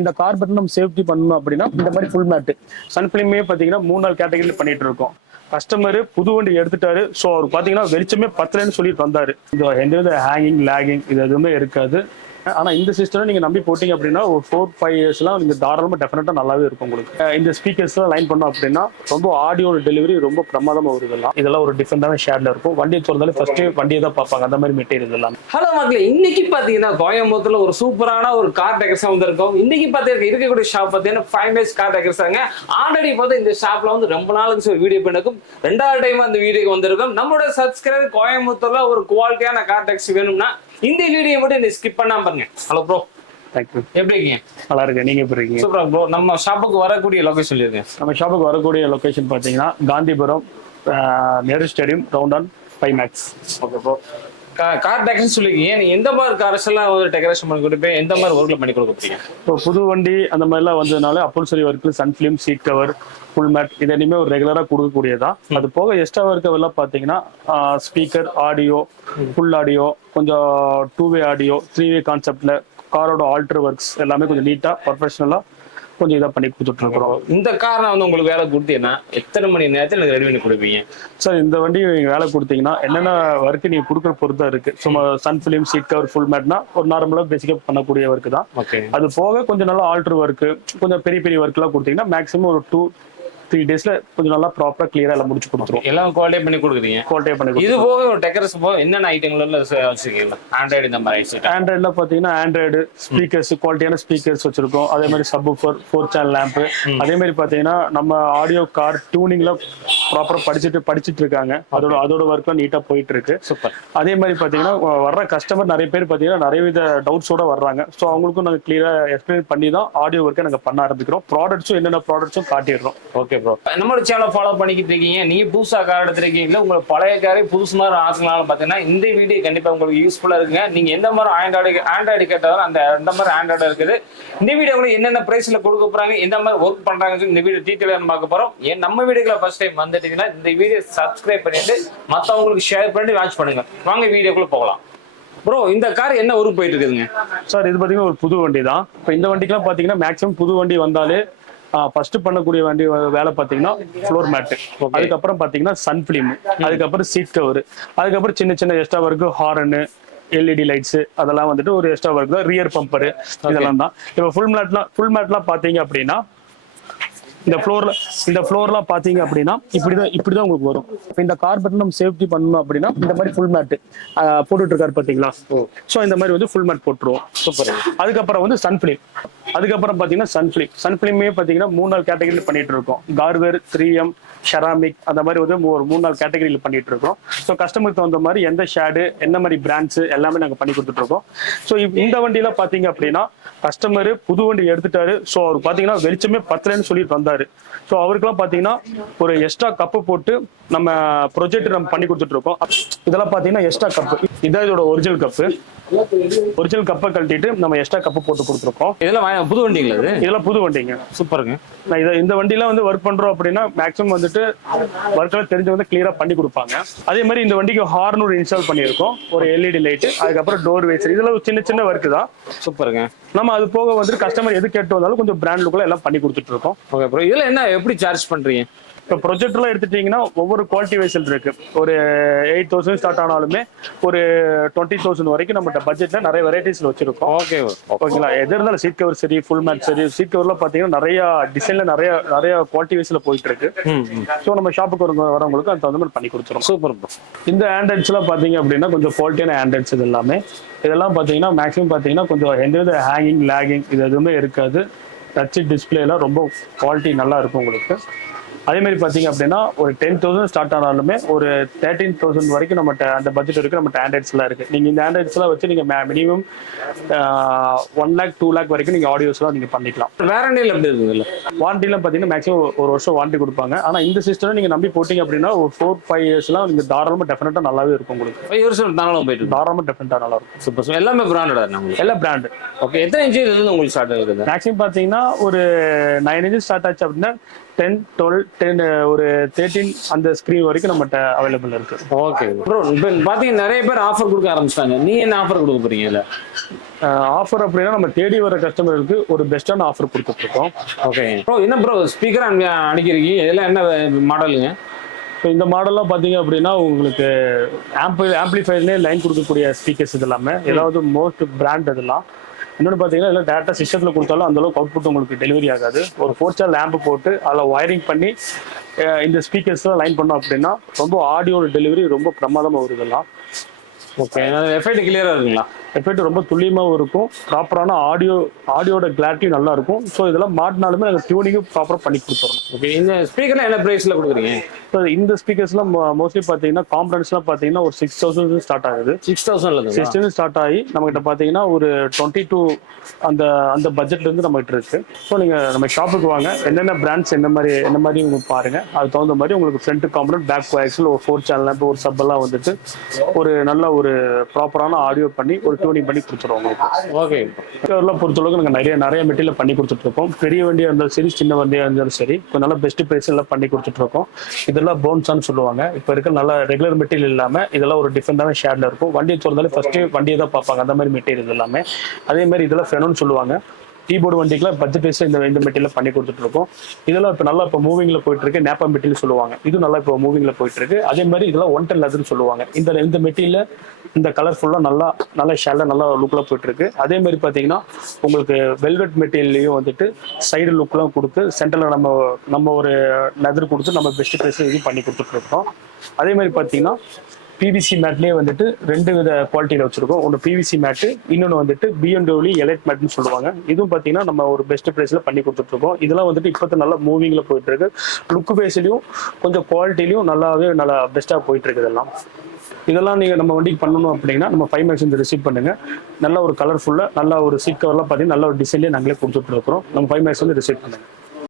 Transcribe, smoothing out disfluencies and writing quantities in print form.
இந்த car button நம்ம safety பண்ணணும் அப்படின்னா இந்த மாதிரி ஃபுல் மேட் சன்ஃபிலிமே பாத்தீங்கன்னா 3-4 கேட்டகரியில் பண்ணிட்டு இருக்கோம். கஸ்டமர் புது வண்டி எடுத்துட்டாரு. ஸோ அவர் பாத்தீங்கன்னா வெளிச்சமே பத்தலன்னு சொல்லிட்டு வந்தாரு. இந்த எந்த ஹேங்கிங் லேகிங் இது எதுவுமே இருக்காது. ஆனா இந்த சிஸ்டம் நீங்க நம்பி போட்டீங்க அப்படின்னா ஒரு 4-5 இயர்ஸ்லாம் நீங்க தாராளமா டெஃபினட்டா நல்லாவே இருக்கும் உங்களுக்கு. இந்த ஸ்பீக்கர்ஸ்லாம் லைன் பண்ணோம் அப்படின்னா ரொம்ப ஆடியோ டெலிவரி ரொம்ப பிரமாதமா வருது. இதெல்லாம் ஒரு டிஃபரெண்டான ஷேர்ல இருக்கும். வண்டியை திறந்தாலே ஃபர்ஸ்ட் வண்டியை தான் பார்ப்பாங்க. அந்த மாதிரி மெட்டீரியல் எல்லாம். ஹலோ மக்களே, இன்னைக்கு பாத்தீங்கன்னா கோயம்புத்தூர்ல ஒரு சூப்பரான ஒரு கார் டெக்கர்ஸ் வந்திருக்கும். இன்னைக்கு பாத்தீங்கன்னா இருக்கக்கூடிய ஷாப் பாத்தீங்கன்னா 5 மினிட்ஸ் கார் டெக்கர்ஸாங்க. ஆல்ரெடி பார்த்து இந்த ஷாப்ல வந்து ரொம்ப நாளுக்கு வீடியோ பண்ணிருக்கும். 2வது டைம் அந்த வீடியோக்கு வந்திருக்கும். நம்மளோட சப்ஸ்கிரைபர் கோயம்புத்தூர்ல ஒரு குவாலிட்டியான கார் டெக்ஸ் வேணும்னா இந்த வீடியோ மட்டும் நீ ஸ்கிப் பண்ணாம பாருங்க. Hello bro, thank you. எப்படி இருக்கீங்க? நல்லா இருக்கு. நீங்க எப்படி இருக்கீங்க? சூப்பரா ப்ரோ. நம்ம ஷாப்புக்கு வரக்கூடிய லொகேஷன் சொல்லிருங்க. நம்ம ஷாப்புக்கு வரக்கூடிய லொகேஷன் பாத்தீங்கன்னா Gandhipuram Nehru stadium round 5 max. Okay bro. Car decoration சொல்லிருக்கீங்க. நீங்க எந்த மாதிரி கார்ஸ் எல்லாம் டெக்கரேஷன் பண்ணி கொடுப்பீங்க? எந்த மாதிரி ஒர்க்ல பண்ணி கொடுப்பீங்க? இப்போ புது வண்டி அந்த மாதிரிலாம் வந்ததுனால upholstery work, sun film, seat cover, full mat இது இனிமே ஒரு ரெகுலரா கொடுக்கக்கூடியதா. அது போக எக்ஸ்ட்ரா ஒர்க் எல்லாம் பாத்தீங்கன்னா ஸ்பீக்கர், ஆடியோ, ஃபுல் ஆடியோ, கொஞ்சம் 2-வே ஆடியோ, 3-வே கான்செப்ட்ல காரோட ஆல்டர் ஒர்க்ஸ் எல்லாமே கொஞ்சம் நீட்டா ப்ரொஃபஷனலா கொஞ்சம் இதாக பண்ணி கொடுத்துட்டு இருக்கிறோம். இந்த கார் நான் வந்து உங்களுக்கு வேலை கொடுத்தீங்கன்னா எத்தனை மணி நேரத்தில் எனக்கு ரெடி பண்ணி கொடுப்பீங்க? சார் இந்த வண்டி நீங்க வேலை கொடுத்தீங்கன்னா என்னென்ன ஒர்க்கு நீங்க கொடுக்குற பொறுத்தா இருக்கு. சும்மா சன்ஃபிலிம், சீட் கவர், ஃபுல் மேட்னா ஒரு நார்மலா பேசிக்கா பண்ணக்கூடிய ஒர்க்கு தான். அது போக கொஞ்சம் நல்லா ஆல்டர் ஒர்க்கு, கொஞ்சம் பெரிய பெரிய ஒர்க் எல்லாம் கொடுத்தீங்கன்னா மேக்ஸிமம் ஒரு 2-3 டேஸ்ல கொஞ்சம் நல்லா ப்ராப்பரா கிளியரா எல்லாம் முடிச்சு கொடுத்துருவோம். எல்லாம் குவாலிட்டி பண்ணி கொடுக்குறீங்க. குவாலிட்டியா பண்ணி. இது போக ஒரு டெக்கரேஷன் போக என்னென்ன ஐட்டங்கள் வச்சிருக்கீங்க? ஆண்ட்ராய்டு இந்த மாதிரி ஆண்ட்ராய்டுல பாத்தீங்கன்னா ஆண்ட்ராய்டு ஸ்பீக்கர்ஸ், குவாலிட்டியான ஸ்பீக்கர்ஸ் வச்சிருக்கோம். அதே மாதிரி சப்வூஃபர், 4 சேனல் லேம்ப். அதே மாதிரி பாத்தீங்கன்னா நம்ம ஆடியோ கார் டியூனிங்ல ப்ராப்பரா படிச்சுட்டு இருக்காங்க. அதோட ஒர்க்லாம் நீட்டா போயிட்டு இருக்கு. சூப்பர். அதே மாதிரி பாத்தீங்கன்னா வர்ற கஸ்டமர் நிறைய பேர் பாத்தீங்கன்னா நிறைய வித டவுட்ஸோட வர்றாங்க. ஸோ அவங்களுக்கும் நாங்கள் கிளியரா எக்ஸ்பிளைன் பண்ணி தான் ஆடியோ ஒர்க்கை நாங்கள் பண்ண ஆரம்பிக்கிறோம். ப்ராடக்ட்ஸும் என்னென்ன ப்ராடக்ட்ஸும் காட்டிடுறோம். Okay bro. நம்மளோட சேனலை ஃபாலோ பண்ணிக்கிட்டு இருக்கீங்க. நீங்க புதுசா கார் எடுத்துருக்கீங்களா, உங்களுக்கு பழைய காரை புதுசு மாதிரி ஆக்கனாலும் பாத்தீங்கன்னா இந்த வீடியோ கண்டிப்பா உங்களுக்கு யூஸ்ஃபுல்லா இருக்குங்க. நீங்க எந்த மாதிரி ஆண்ட்ராய்டு கேட்டாலும் அந்த மாதிரி ஆண்ட்ராய்டு இருக்குது. இந்த வீடியோல என்னென்ன பிரைஸ்ல கொடுக்க போறாங்க, எந்த மாதிரி ஒர்க் பண்றாங்க இந்த வீடியோ டீட்டெயிலாக பார்க்க போறோம். நம்ம வீடியோக்குள்ள ஃபர்ஸ்ட் டைம் வந்துட்டீங்கன்னா இந்த வீடியோ சப்ஸ்கிரைப் பண்ணிட்டு மற்றவங்களுக்கு ஷேர் பண்ணிட்டு வாட்ச் பண்ணுங்க. வாங்க வீடியோக்குள்ள போகலாம். ப்ரோ, இந்த கார் என்ன ஊருக்கு போயிட்டு இருக்குதுங்க? சார் இது பாத்தீங்கன்னா ஒரு புது வண்டி தான். இப்போ இந்த வண்டிக்கெல்லாம் பாத்தீங்கன்னா மேக்ஸிமம் புது வண்டி வந்தாலே ஃபர்ஸ்ட் பண்ணக்கூடிய வண்டி வேலை பாத்தீங்கன்னா ஃப்ளோர் மேட், அதுக்கப்புறம் பாத்தீங்கன்னா சன்ஃபிலிம், அதுக்கப்புறம் சீட் கவர், அதுக்கப்புறம் சின்ன சின்ன extra work, horn, LED lights அதெல்லாம் வந்துட்டு ஒரு எக்ஸ்ட்ரா ஒர்க் தான். ரியர் பம்பர் இதெல்லாம் தான். இப்போ ஃபுல் மேட்லாம் பாத்தீங்க அப்படின்னா இந்த ஃப்ளோர்லாம் பாத்தீங்க அப்படின்னா இப்படிதான் உங்களுக்கு வரும். இந்த கார் பட்டன் நம்ம சேஃப்டி பண்ணணும் அப்படின்னா இந்த மாதிரி ஃபுல் மேட் போட்டுட்டு இருக்காரு பாத்தீங்களா. ஸோ இந்த மாதிரி வந்து ஃபுல் மேட் போட்டுருவோம். சூப்பர். அதுக்கப்புறம் வந்து சன்ஃபிலிம், அதுக்கப்புறம் பாத்தீங்கன்னா சன்ஃபிலிமே பாத்தீங்கன்னா 3-4 கேட்டகரியில் பண்ணிட்டு இருக்கோம். கார்வேர், 3M, ஷெராமிக் அந்த மாதிரி வந்து ஒரு 3-4 கேட்டகரியில் பண்ணிட்டு இருக்கோம். ஸோ கஸ்டமருக்கு தகுந்த மாதிரி எந்த ஷேடு, என்ன மாதிரி பிராண்ட்ஸ் எல்லாமே நாங்கள் பண்ணி கொடுத்துட்டு இருக்கோம். ஸோ இந்த வண்டியில பாத்தீங்க அப்படின்னா கஸ்டமர் புது வண்டி எடுத்துட்டாரு. ஸோ அவர் பாத்தீங்கன்னா வெளிச்சமே பத்தலன்னு சொல்லிட்டு வந்தாரு. ஸோ அவருக்குலாம் பாத்தீங்கன்னா ஒரு எக்ஸ்ட்ரா கப்பு போட்டு நம்ம ப்ரொஜெக்ட் நம்ம பண்ணி கொடுத்துட்டு இருக்கோம். இதெல்லாம் பாத்தீங்கன்னா எக்ஸ்ட்ரா கப்பு, இதான் இதோட ஒரிஜினல் கப்பு. ஒரிஜினல் கப்பை கழட்டிட்டு நம்ம எக்ஸ்ட்ரா கப்பு போட்டு கொடுத்துருக்கோம். இதெல்லாம் புது வண்டிங்களா? இதெல்லாம் புது வண்டிங்க. சூப்பருங்க. இந்த வண்டியில வந்து ஒர்க் பண்றோம் அப்படின்னா மேக்ஸிமம் வந்துட்டு ஒர்க்கெல்லாம் தெரிஞ்சவங்க கிளியரா பண்ணி கொடுப்பாங்க. அதே மாதிரி இந்த வண்டிக்கு ஹார்ன் ஒரு இன்ஸ்டால் பண்ணியிருக்கோம், ஒரு எல்இடி லைட், அதுக்கப்புறம் டோர் வேஸ்டர், இதெல்லாம் சின்ன சின்ன ஒர்க்கு தான். சூப்பருங்க. நம்ம அது போக வந்து கஸ்டமர் எது கேட்டு வந்தாலும் கொஞ்சம் பிராண்ட் லுக்ல எல்லாம் பண்ணி கொடுத்துட்டு இருக்கோம். Okay bro. இதெல்லாம் என்ன எப்படி சார்ஜ் பண்றீங்க? இப்போ ப்ரொஜெக்டர்லாம் எடுத்துட்டீங்கன்னா ஒவ்வொரு குவாலிட்டி வைஸில் இருக்கு. ஒரு 8,000 ஸ்டார்ட் ஆனாலுமே ஒரு 20,000 வரைக்கும் நம்ம பட்ஜெட்ல நிறைய வெரைட்டிஸ்ல வச்சிருக்கோம். ஓகேங்களா. எது இருந்தாலும் சீட் கவர் சரி, ஃபுல் மேட் சரி. சீட் கவர்லாம் பாத்தீங்கன்னா நிறைய டிசைன்ல நிறைய குவாலிட்டி வைஸ்ல போயிட்டு இருக்கு. ஸோ நம்ம ஷாப்புக்கு வரவங்களுக்கு அந்த தகுந்த மாதிரி பண்ணி கொடுத்துரும். சூப்பர். இந்த ஆண்ட்ராய்ட்ஸ் எல்லாம் பாத்தீங்க அப்படின்னா கொஞ்சம் குவாலிட்டியான ஆண்ட்ராய்ட்ஸ் இது எல்லாமே. இதெல்லாம் பாத்தீங்கன்னா மேக்ஸிமம் பாத்தீங்கன்னா கொஞ்சம் எந்த ஹேங்கிங் லேகிங் இது எதுவுமே இருக்காது. டச் டிஸ்பிளேலாம் ரொம்ப குவாலிட்டி நல்லா இருக்கும் உங்களுக்கு. அதே மாதிரி பாத்தீங்க அப்படின்னா ஒரு 10,000 ஸ்டார்ட் ஆனாலுமே ஒரு 13,000 வரைக்கும் நம்மகிட்ட அந்த பட்ஜெட் இருக்கு. நம்மகிட்ட ஆண்ட்ராய்ட்ஸ் எல்லாம் இருக்கு. நீங்க இந்த ஆண்ட்ராய்ட்ஸ் எல்லாம் வச்சு நீங்க மினிமம் 1 lakh 2 lakh வரைக்கும் நீங்க ஆடியோஸ் எல்லாம் நீங்க பண்ணிக்கலாம். வாரண்டில எப்படி இருக்குல்ல? வாரண்டில பாத்தீங்கன்னா மேக்ஸிமம் ஒரு வருஷம் வாரண்டி கொடுப்பாங்க. ஆனா இந்த சிஸ்டம் நீங்க நம்பி போட்டீங்க அப்படின்னா ஒரு 4-5 இயர்ஸ்லாம் நீங்க தாராளமா டெஃபினட்டா நல்லாவே இருக்கும் உங்களுக்கு. 5 வருஷம் தாராளமா போயிட்டு தாராளமா டெஃபினட்டா நல்லா இருக்கும். சூப்பர். எல்லாமே பிராண்டடா நம்ம எல்லாம் பிராண்ட். ஓகே. எத்தனை இன்ச் இருந்து உங்களுக்கு ஸ்டார்ட் ஆகுது? மேக்ஸிமம் பாத்தீங்கன்னா ஒரு 9 inches ஸ்டார்ட் ஆச்சு அப்படின்னா 10, 12, 10 ஒரு 13 அந்த ஸ்கிரீன் வரைக்கும் நம்மகிட்ட அவைலபிள் இருக்கு. Okay bro. இப்போ பாத்தீங்கன்னா நிறைய பேர் ஆஃபர் கொடுக்க ஆரம்பிச்சிட்டாங்க. நீ என்ன ஆஃபர் கொடுக்க போறீங்க? இல்ல ஆஃபர் அப்படின்னா நம்ம தேடி வர கஸ்டமருக்கு ஒரு பெஸ்ட்டான ஆஃபர் கொடுத்துட்டு இருக்கோம். ஓகே ப்ரோ, என்ன ப்ரோ ஸ்பீக்கர் அனுப்பிக்கிறீங்க, இதெல்லாம் என்ன மாடலுங்க? ஸோ இந்த மாடல்லாம் பார்த்தீங்க அப்படின்னா உங்களுக்கு ஆம்பிளிஃபையர்லேயே லைன் கொடுக்கக்கூடிய ஸ்பீக்கர்ஸ் இது எல்லாமே, ஏதாவது மோஸ்ட் பிராண்ட் இதெல்லாம். இன்னொன்று பார்த்தீங்கன்னா இல்லை டேரெக்டாக சிஸ்டத்தில் கொடுத்தாலும் அந்தளவுக்கு அவுட்புட் உங்களுக்கு டெலிவரி ஆகாது. ஒரு 4 ஸ்டார் லேம்பு போட்டு அதில் ஒயரிங் பண்ணி இந்த ஸ்பீக்கர்ஸ்லாம் லைன் பண்ணோம் அப்படின்னா ரொம்ப ஆடியோ டெலிவரி ரொம்ப பிரமாதமாக வருது இதெல்லாம். ஓகே, எஃபெக்ட் கிளியராக இருக்குங்களா? எஃபெக்ட் ரொம்ப துல்லியமாகவும் இருக்கும், ப்ராப்பரான ஆடியோட கிளாரிட்டியும் நல்லா இருக்கும். ஸோ இதெல்லாம் மாட்டினாலுமே நாங்கள் டியூனிங்கும் ப்ராப்பராக பண்ணி கொடுத்துறோம். ஓகே, இந்த ஸ்பீக்கர்லாம் என்ன ப்ரைஸில் கொடுக்குறீங்க? ஸோ இந்த ஸ்பீக்கர்ஸ்லாம் மோஸ்ட்லி பார்த்தீங்கன்னா காம்பனன்ட்ஸ்லாம் பார்த்தீங்கன்னா ஒரு 6,000 ஸ்டார்ட் ஆகுது. 6,000 ஸ்டார்ட் ஆகி நம்மகிட்ட பார்த்தீங்கன்னா ஒரு 22 அந்த பட்ஜெட்லேருந்து நம்மகிட்ட இருக்கு. ஸோ நீங்கள் நம்ம ஷாப்புக்கு வாங்க, என்னென்ன பிராண்ட்ஸ் என்ன மாதிரி உங்களுக்கு பாருங்க, அது தகுந்த மாதிரி உங்களுக்கு ஃப்ரண்ட் காம்பனன்ட் பேக் கோஆக்சியல் ஒரு 4 சேனல் இப்போ ஒரு சப்பெல்லாம் வந்துட்டு ஒரு நல்ல ஒரு ப்ராப்பரான ஆடியோ பண்ணி ஒரு டியூனிங் பண்ணி கொடுத்துருவோம் உங்களுக்கு. ஓகே, ஸ்பீக்கர்லாம் பொறுத்தளவுக்கு நாங்கள் நிறைய மெட்டீரியல் பண்ணி கொடுத்துட்ருக்கோம். பெரிய வண்டியாக இருந்தாலும் சரி, சின்ன வண்டியாக இருந்தாலும் சரி, கொஞ்சம் நல்லா பெஸ்ட் ப்ரைஸ் எல்லாம் பண்ணி கொடுத்துட்ருக்கோம். இதெல்லாம் போன்ஸான்னு சொல்லுவாங்க. இப்போ இருக்க நல்ல ரெகுலர் மெட்டீரியல் இல்லாமல் இதெல்லாம் ஒரு டிஃப்ரெண்டான ஷேட்ல இருக்கும். வண்டியை திறந்தாலே ஃபர்ஸ்ட்டு வண்டியை தான் பார்ப்பாங்க, அந்த மாதிரி மெட்டீரியல் எல்லாமே. அதே மாதிரி இதெல்லாம் ஃபெனோன்னு சொல்லுவாங்க. கீபோர்டு வண்டிக்குலாம் பட்ஜெட் வைஸ் இந்த மெட்டீரியல் பண்ணி கொடுத்துட்டு இருக்கோம். இதெல்லாம் இப்போ நல்லா இப்போ மூவிங்ல போயிட்டு இருக்கு. நேப்பா மெட்டீரியல் சொல்லுவாங்க, இது நல்லா இப்போ மூவிங்ல போயிட்டு இருக்கு. அதே மாதிரி இதெல்லாம் 110 லெதர்னு சொல்லுவாங்க. இந்த மெட்டீரியல் இந்த கலர்ஃபுல்லா நல்லா ஷேட்ல நல்லா லுக்ல போயிட்டு இருக்கு. அதே மாதிரி பாத்தீங்கன்னா உங்களுக்கு வெல்வெட் மெட்டீரியல்லையும் வந்துட்டு சைடு லுக்லாம் கொடுத்து சென்டர்ல நம்ம ஒரு லெதர் கொடுத்து நம்ம பெஸ்ட் ப்ரைஸ் இது பண்ணி கொடுத்துட்டு இருக்கோம். அதே மாதிரி பாத்தீங்கன்னா பிவிசி மேட்லேயே வந்துட்டு 2 வித குவாலிட்டியில் வச்சிருக்கோம். ஒன்று பிவிசி மேட்டு, இன்னொன்று வந்துட்டு BMW எலைட் மேட்னு சொல்லுவாங்க. இதுவும் பார்த்தீங்கன்னா நம்ம ஒரு பெஸ்ட் ப்ரைஸில் பண்ணி கொடுத்துட்ருக்கோம். இதெல்லாம் வந்துட்டு இப்போ நல்லா மூவிங்கில் போயிட்டு இருக்கு. லுக் பேஸ்லையும் கொஞ்சம் குவாலிட்டிலையும் நல்லா பெஸ்ட்டாக போயிட்டு இருக்கு. இதெல்லாம் நீங்கள் நம்ம வண்டிக்கு பண்ணணும் அப்படின்னா நம்ம 5 மேக்ஸ் ரிசீவ் பண்ணுங்க. நல்ல ஒரு கலர்ஃபுல்லாக நல்ல ஒரு சீட் கவர்லாம் பார்த்தீங்கன்னா நல்ல ஒரு டிசைன்லேயே நாங்களே கொடுத்துட்டு இருக்கிறோம். நம்ம 5 மேக்ஸ் ரிசீவ் பண்ணுங்க.